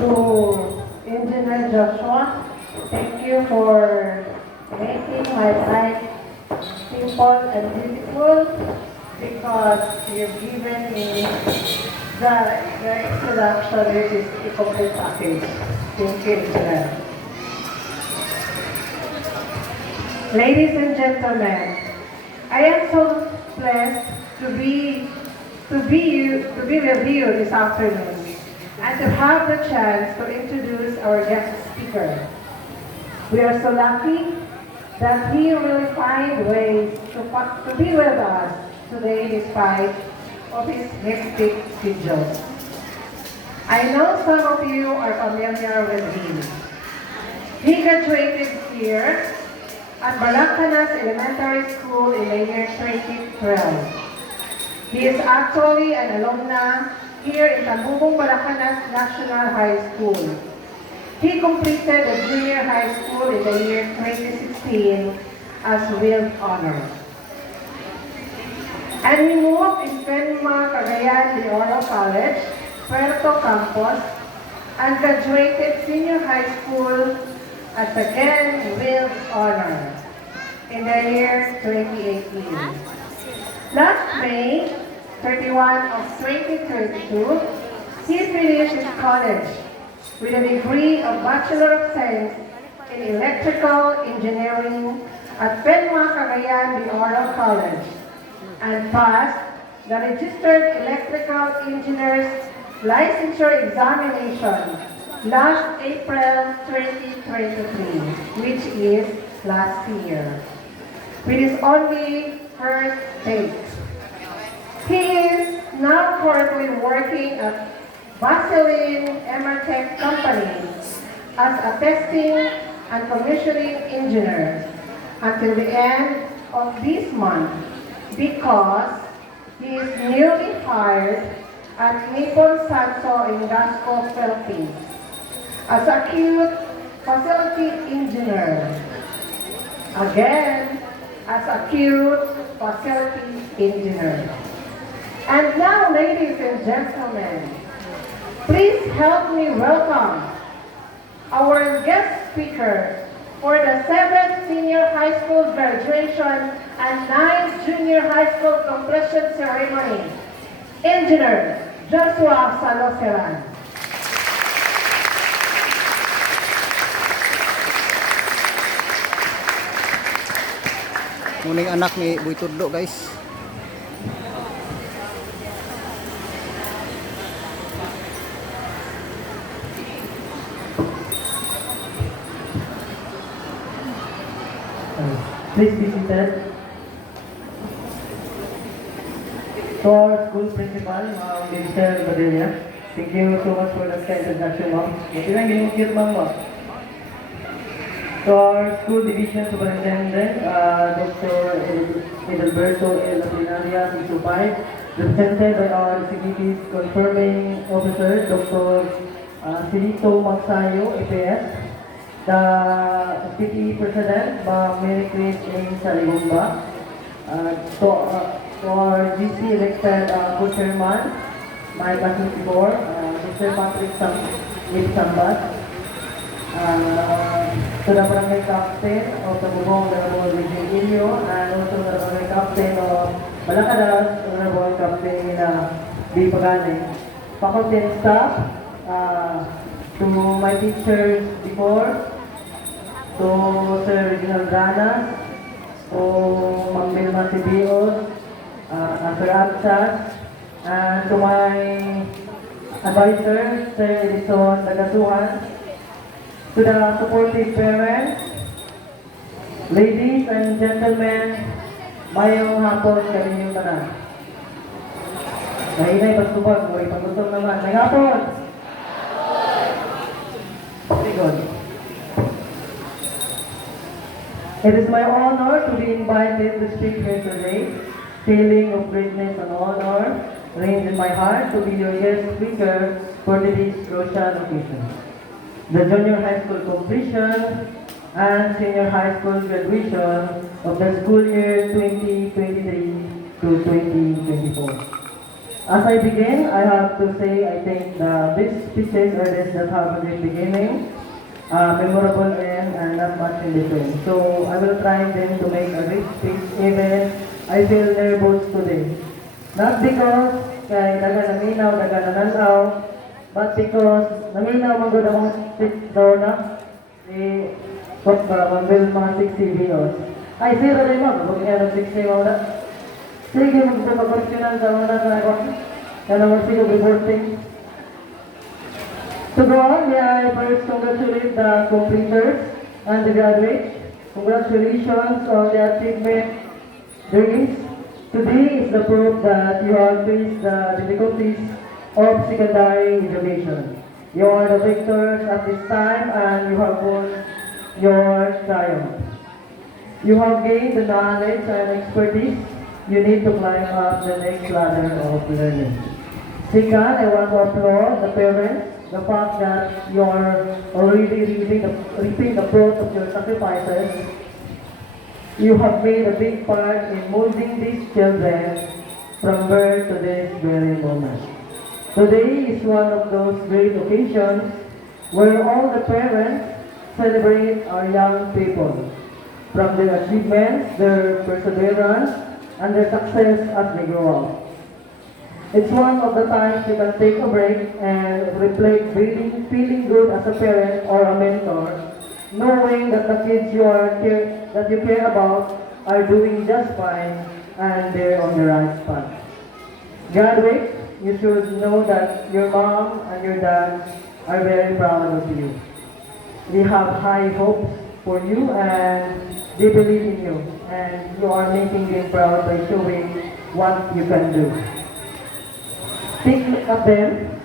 to Engineer Joshua. Thank you for making my life simple and beautiful because you've given me the introduction, which is a complete package. Thank you, Engineer. Ladies and gentlemen, I am so blessed to be with you this afternoon and to have the chance to introduce our guest speaker. We are so lucky that he really find ways to be with us today despite of his hectic schedule. I know some of you are familiar with him. He graduated here at Balacanas Elementary School in the year 2012. He is actually an alumna here in Tambubong Balacanas National High School. He completed the junior high school in the year 2016 as with honor. And he moved in Penma Cagayan de Oro College, Puerto Campos, and graduated senior high school as again with honor in the year 2018. Last May 31 of 2022, he finished his college with a degree of Bachelor of Science in Electrical Engineering at Penma Cagayan de Oro College and passed the Registered Electrical Engineers Licensure Examination last April 2023, which is last year, with his only first date. He is now currently working at Vaseline Emertech Company as a testing and commissioning engineer until the end of this month because he is newly hired at Nippon Sanso in Gasco, Philippines as a acute facility engineer. Again, as a acute facility engineer. And now, ladies and gentlemen, please help me welcome our guest speaker for the 7th senior high school graduation and 9th junior high school completion ceremony, Engineer Joshua Saloceran. Muning anak ni Boy Tudlo, guys. Please be seated. To our school principal, Mr. Badilla, thank you so much for that kind introduction, ma'am. Ilang ginugit, ma'am, ma'am. To our school division superintendent, Dr. Edelberto L. Apolinaria, P25, represented by our executive confirming officer, Dr. Silito Magsayo, APS, the PTE President, Mary Chris A. Saligumba, to our GC elected co-chairman, my classmate before, Mr. Patrick Sambat, to the barangay captain of the Bubong, Honorable Regine Ilio, and also the barangay captain of Balacadas, Honorable Captain B. Pagane, faculty and staff, to my teachers before, to Sir Reginald Ranas, to Ma'am Vilma Tibios, Sir Absas, and to my advisor, Sir Edison Dagasuhan, to the supportive parents, ladies and gentlemen, mayong hapon kami yung tanan. Mahinay, pagtubag, may pagtutong naman. May hapon! Very good. It is my honor to be invited to speak here today. Feeling of greatness and honor reigns in my heart to be your guest speaker for today's crucial occasion. The junior high school completion and senior high school graduation of the school year 2023 to 2024. As I begin, I have to say I think these speeches are this that have a great beginning, memorable end, and not much in between. So I will try then to make a rich speech even I feel nervous today. Not because kay daga naminaw, daga nananaw, but because naminaw man gud akong speech daw na what ba, mag-build mga 60 videos. Ay, zero rin mo, kung yan ang 60 mo na. Sige, magpapag-questionan sa mga nasa ako. Yan ang sige, reporting. To go on, may I first congratulate the completers and the graduates. Congratulations on the achievement dreams. Today is the proof that you have faced the difficulties of secondary education. You are the victors at this time and you have won your triumph. You have gained the knowledge and expertise you need to climb up the next ladder of learning. Second, I want to applaud the parents, the fact that you are already reaping the fruit of your sacrifices. You have made a big part in molding these children from birth to this very moment. Today is one of those great occasions where all the parents celebrate our young people, from their achievements, their perseverance, and their success as they grow up. It's one of the times you can take a break and reflect, feeling good as a parent or a mentor, knowing that the kids that you care about are doing just fine and they're on the right path. Graduates, you should know that your mom and your dad are very proud of you. We have high hopes for you and they believe in you and you are making them proud by showing what you can do. Take a look at them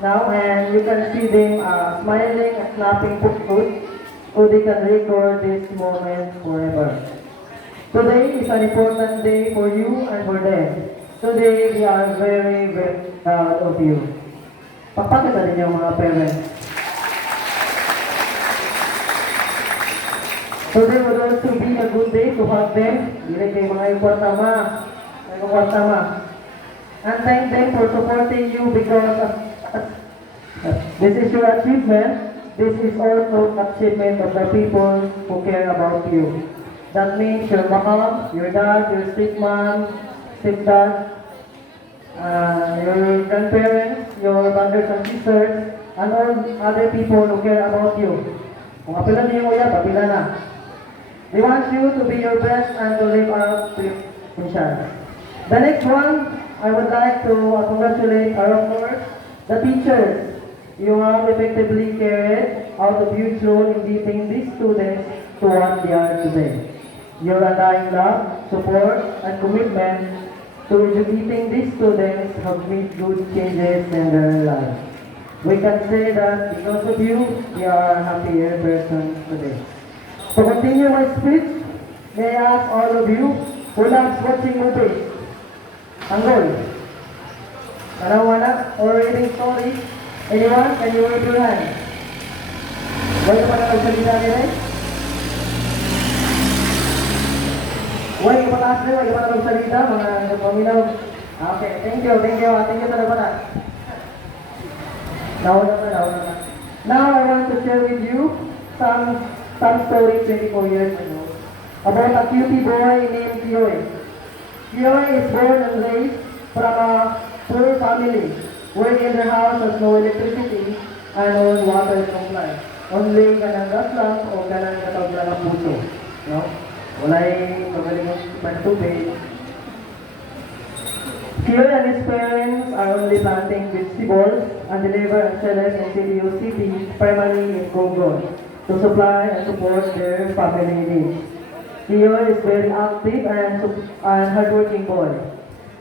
now and you can see them smiling and clapping for good so they can record this moment forever. Today is an important day for you and for them. Today we are very, very proud of you. Pagpakita din yung mga parents. Today would also be a good day to have them. Dili kay mga kwartama. Mga kwartama. And thank them for supporting you because this is your achievement. This is also achievement of the people who care about you. That means your mom, your dad, your stepmom, stepdad, your grandparents, your brothers and sisters, and all other people who care about you. Kung apilan niyo yung uya, papila na. We want you to be your best and to live up to your potential. The next one, I would like to congratulate our course, the teachers. You have effectively carried out a huge role in leading these students to what they are today. Your undying love, support, and commitment to educating these students have made good changes in their lives. We can say that because of you, we are a happier person today. To continue my speech, may I ask all of you who loves watching movies, Anggol, Tanawana, or reading stories, anyone, can you raise your hand? Why ka pa nakagsalita nila? Why ka pataas nila? Why ka pa nakagsalita? Mga paminaw. Okay, thank you sa nabata. Nauna na. Now I want to share with you some story 24 years ago about a cutie boy named Kiyoy. Kiyoy is born and raised from a poor family where in their house has no electricity and no water supply. Only kanang gas lamp o kanang katawag lang ang puso. No? Walay magaling ng tubig. Kiyoy and his parents are only planting vegetables and deliver and sell it in Siligao City, primarily in Congo, to supply and support their family needs. Kiyoy is very active and hardworking boy.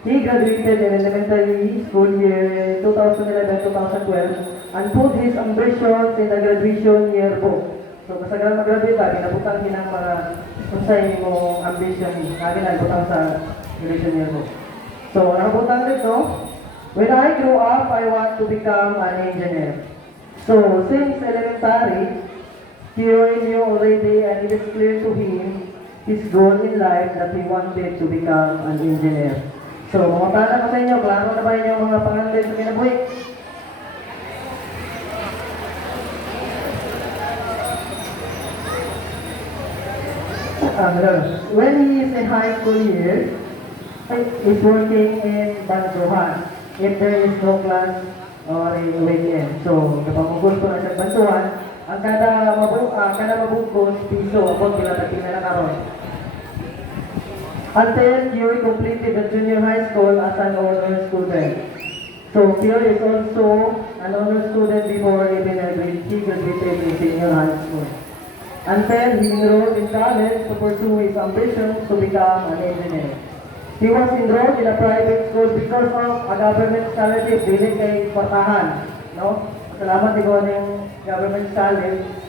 He graduated in elementary school year 2011-2012 and put his ambitions in the graduation yearbook. So kasagaran mag-graduate, pinabutan ng mga unsay mo ambition natin nagbutan sa graduation yearbook. So nabutan dito, when I grow up, I want to become an engineer. So since elementary, Kiyoy knew already and it is clear to him his goal in life that he wanted to become an engineer. So, mga bata ko sa inyo, klaro na ba inyong mga panganday sa kinabuhi? When he is in high school years, he's working in Bantuhan. If there is no class or in weekend. So, kapag gusto na sa Bantuhan, ang kada mabukos, piso, abot pinatating na karon. Until Kiyoy completed the junior high school as an honor student. So, Kiyoy is also an honor student before even he graduated in senior high school. Until he enrolled in college to pursue his ambitions to become an engineer. He was enrolled in a private school because of a government scholarship dili kay portahan, no? Salamat ikaw ng government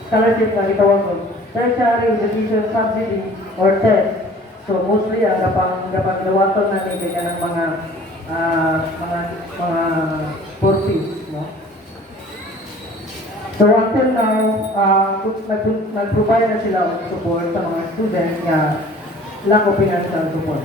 scholarship na gitawag ko. Tertiary Education Subsidy or TES. So mostly ang kapag nawaton na ni kanya ng mga purpose, no? So until now, nag-provide na sila ng support sa mga students nga lack of financial support.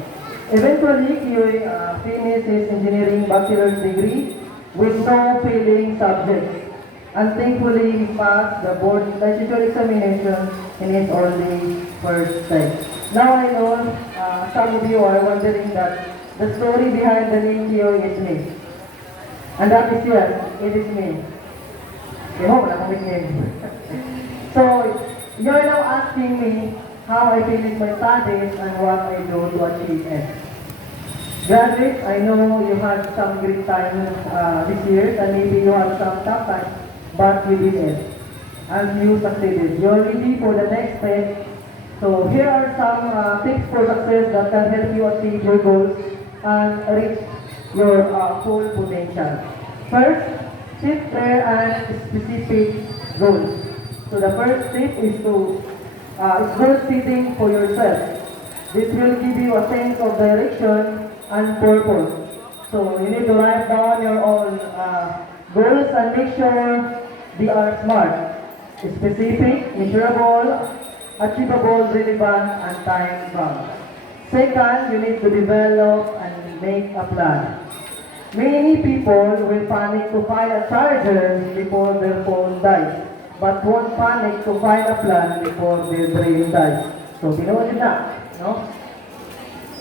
Eventually, Kiyoy finished his engineering bachelor's degree with no failing subjects. And thankfully, he passed the board licensure examination in his only first time. Now I know some of you are wondering that the story behind the name Kiyoy is me. And that is yes, it is me. Okay, wala akong nickname. So, you're now asking me how I finish my studies and what I do to achieve it. Graduates, I know you had some great times this year and maybe you had some tough times, but you did it. And you succeeded. You're ready for the next step. So, here are some tips for success that can help you achieve your goals and reach your full potential. First, set clear and specific goals. So the first tip is goal setting for yourself. This will give you a sense of direction and purpose. So you need to write down your own goals and make sure they are smart, specific, measurable, achievable, relevant, and time-bound. Second, you need to develop and make a plan. Many people will panic to find a charger before their phone dies, but won't panic to find a plan before their brain dies. So, binuha nyo na, no?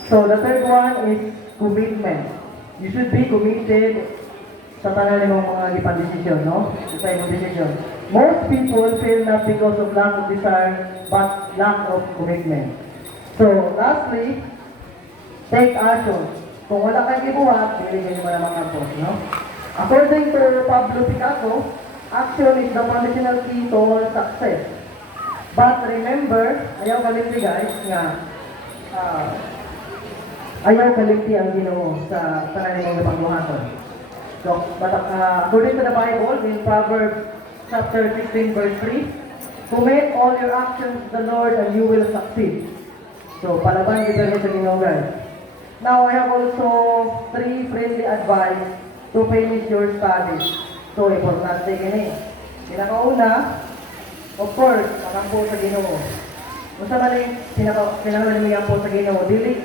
So, the third one is commitment. You should be committed sa tanan ng mga lipan decision, no? Sa imong decision. Most people fail not because of lack of desire, but lack of commitment. So, lastly, take action. Kung wala kayo gibuhat, dili kayo malamang no? According to Pablo Picasso, action is the foundational key to all success. But remember, ayaw kalimti guys, nga ayaw kalimti ang Ginoo sa tanan ng pagbuhaton. So, according to the Bible, in Proverbs chapter 16 verse 3, commit all your actions to the Lord and you will succeed. So, palaban kita sa Ginoo guys. Now, I have also 3 friendly advice to finish your studies. So, importante kini. Pinakauna, of course, makampo sa Ginoo. Kung sa mali, pinakamalimigan po sa Ginoo, dili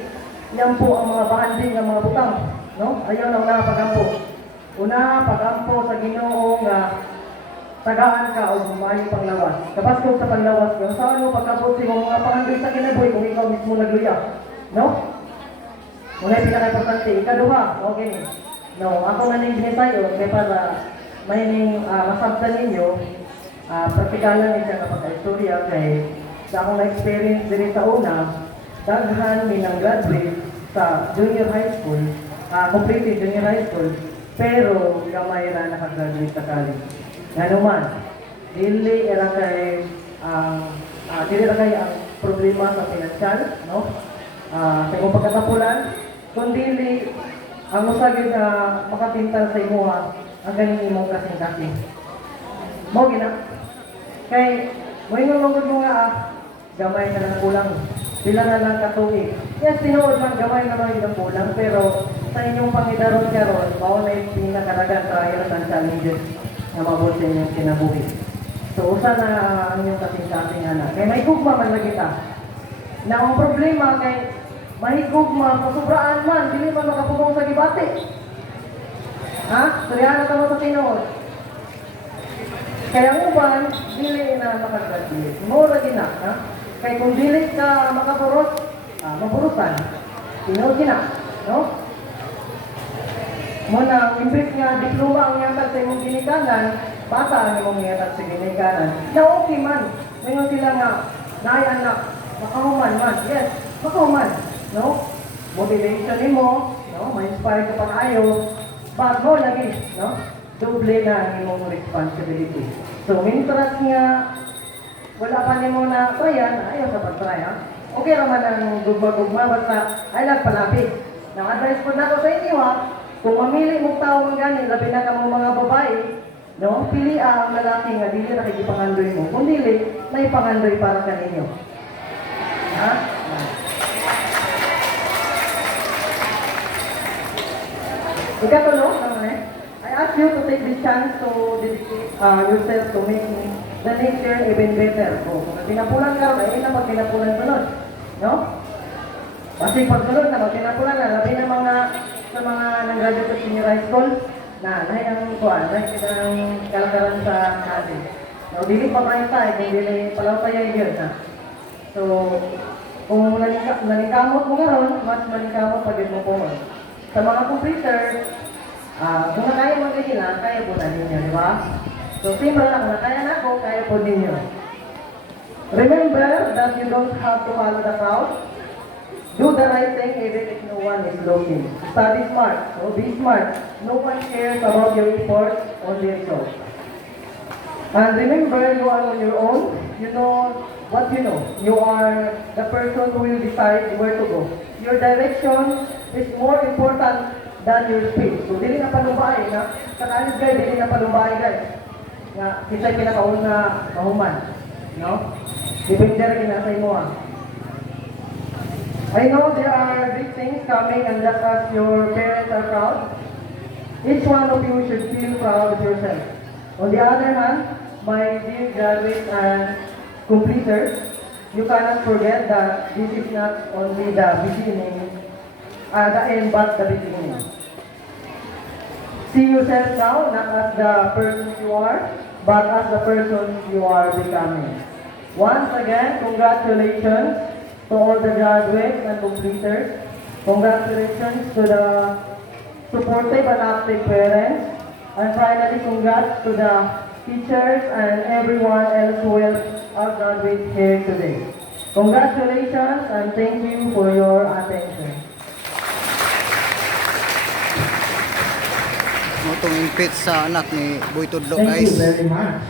yan po ang mga bahanding ng mga butang. No? Ayaw na una pagampo. Una, pagampo sa Ginoo nga tagaan ka o humayo panglawas. Kapag kung sa panglawas, kung saan mo pagkapot sa mga pangandoy sa kinabuhi kung ikaw mismo nagluya. No? Muna yung pinaka-importante, ikaduha, okay. No, ako nga nang binisayo, kaya para may masabtan ninyo, praktikalan niya siya kapag istorya kay sa akong na-experience din sa una, daghan minang graduate sa junior high school, completed junior high school, pero gamay na nakagraduate sa college. Nga naman, dili lang kay ang problema sa financial, no? Sa imong pagkatapulan, kundi ang musagid na makapintal sa imuha ang ganing imong kasing-kasing. Mo gina. Kay mo ingon mong mo nga gamay na lang kulang. Sila na lang katuig. Yes, tinuod man gamay na lang ang kulang, pero sa inyong pangidaron karon, mao na yung pinakadagan trials and challenges na mabot sa inyong kinabuhi. So usa na ang inyong kasing-kasing anak. Kay may gugma man lagi ta. Na ang problema kay mahigugma, pasubraan man, dili man makapumong sa gibati. Ha? Suryahan na mo sa tinuod. Kaya ang uban, dili na makagraduate. Mura din na, ha? Kaya kung dili ka makaburot, maburutan. Tinuod din na, no? Muna, imbis nga diploma ang yatag sa imong ginikanan, bata ang imong yatag sa ginikanan. Na okay man. Ngayon sila nga, naay anak, makahuman man. Yes, makahuman. No? Motivation mo, no? Ma-inspire ka pa tayo. But mo lagi, no? Doble na ang imong responsibility. So, mintas nga, wala pa ni mo na tryan, ayaw sa pag-try, ha? Okay naman ang gugma-gugma, basta ay nagpalapit. Nang-advise po na ako sa inyo, ha? Kung mamili mong tao ng gani, labi na ka mga babae, no? Pili ang lalaki nga dili nakikipangandoy mo. Kung dili, may pangandoy para sa ninyo. Ha? Ikatulo, I ask you to take this chance to dedicate yourself to making the next year even better. So, kung pinapulan ka, ay na pag pinapulan sunod. No? Kasi pag sunod na, pag pinapulan na, labi na mga sa mga nang-graduate sa senior high school, na ang kuwan, ang kalakaran sa atin. So, dili pa prime time, kung dili palaw pa yung year na. So, kung nalingkamot mo ngayon, mas malingkamot pag mo po. Sa mga computer, kung nakaya mo nila, kaya po na ninyo, di ba? So, simple lang, kung nakaya na ako, kaya po ninyo. Remember that you don't have to follow the crowd. Do the right thing even if no one is looking. Study smart, so be smart. No one cares about your efforts or the results. And remember, you are on your own. You know what you know. You are the person who will decide where to go. Your direction is more important than your speed. So, dili na palumbay, na? Sa kanis guys, dili na palumbay guys. Nga, kisa'y pinakaon na mahuman. No? Depende rin na sa imo, ha? I know there are big things coming and just as your parents are proud, each one of you should feel proud of yourself. On the other hand, my dear graduates and completers, you cannot forget that this is not only the beginning, the end, but the beginning. See yourself now not as the person you are, but as the person you are becoming. Once again, congratulations to all the graduates and completers. Congratulations to the supportive and active parents. And finally, congrats to the teachers and everyone else who helped our graduates here today. Congratulations and thank you for your attention. Itong impit sa anak ni Boy Tudlo, Thank you guys. very much,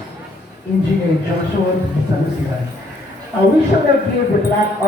Engineer Joshua Salusigan. We shall now give the plaque